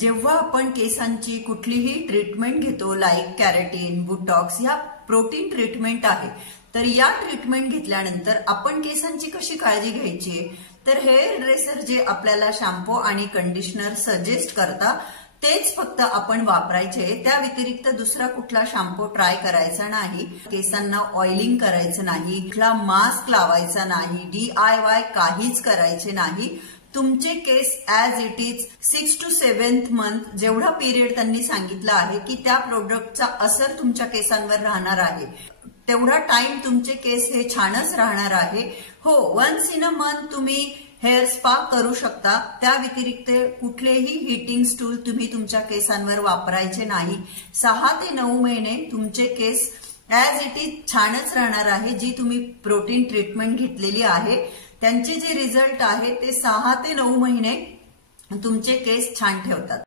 जेव्हा आपण केसांची कुठलीही ट्रीटमेंट घेतो, लाईक कॅरेटीन, बुटॉक्स या प्रोटीन ट्रीटमेंट आहे, तर या ट्रीटमेंट घेतल्यानंतर आपण केसांची कशी काळजी घ्यायची, तर हेअर ड्रेसर जे आपल्याला शॅम्पू आणि कंडिशनर सजेस्ट करतात तेच फक्त आपण वापरायचे. त्या व्यतिरिक्त दुसरा कुठला शॅम्पू ट्राय करायचा नाही. केसांना ऑइलिंग करायचं नाही, कुठला मास्क लावायचा नाही, DIY काहीच करायचे नाही. तुमचे case as it is 6 to 7th month जेवढा पिरियड त्यांनी सांगितला आहे की त्या प्रोडक्टचा असर तुमच्या केसांवर राहणार आहे, तेवढा टाइम तुमचे केस हे छानच राहणार आहे. हो, वन्स इन अ मंथ तुम्ही हेअर स्पा करू शकता. त्या व्यतिरिक्त कुठलेही हिटिंग स्टूल तुम्ही तुमच्या केसांवर वापरायचे नाही. 6 ते 9 महिने तुमचे केस ऍज इट इज छानच राहणार आहे. जी तुम्ही प्रोटीन ट्रीटमेंट घेतलेली आहे त्यांचे जे रिझल्ट आहे ते 6 ते 9 महिने तुमचे केस छान ठेवतात.